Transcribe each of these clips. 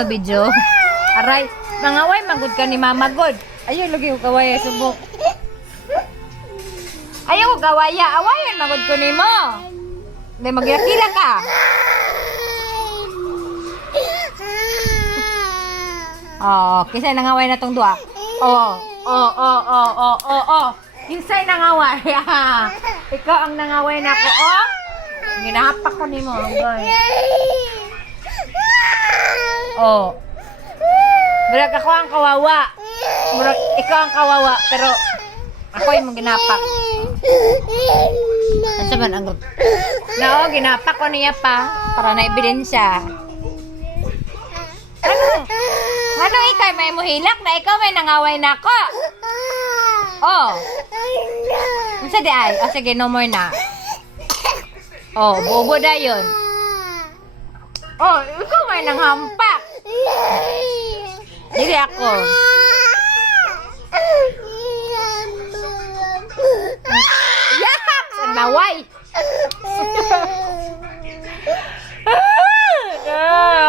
no video. Aray, mangaway magud ka ni Mama God. Ayaw lagi ko kawaya subok. Ayaw ko kawaya, awayan magud ko nimo. Dai magyakila ka. Oh, kisay nangaway na tong duha. Oh. Kisay nangaway. Ikaw ang nangaway na ko, oh. Ginahapak ko nimo, guys. Oh. Murag ako ang kawawa. Murag ikaw ang kawawa, pero ako yung ginapak. Ano man ang no, ginapak ko niya pa para na ebidensya. Ano ikay may muhilak na ikaw may nangaway na ako? Oh. Unsa di ay? Oh, sige, no more na. Oh, bobo da yun. Oh, ikaw may nanghampak. Dili ako. Yak! Sandaway!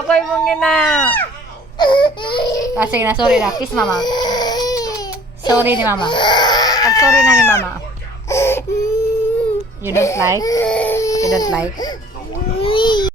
Ako yung mong gina. Sige na, sorry na. Kiss mama. Sorry ni mama. Pag sorry na ni mama. You don't like? You don't like?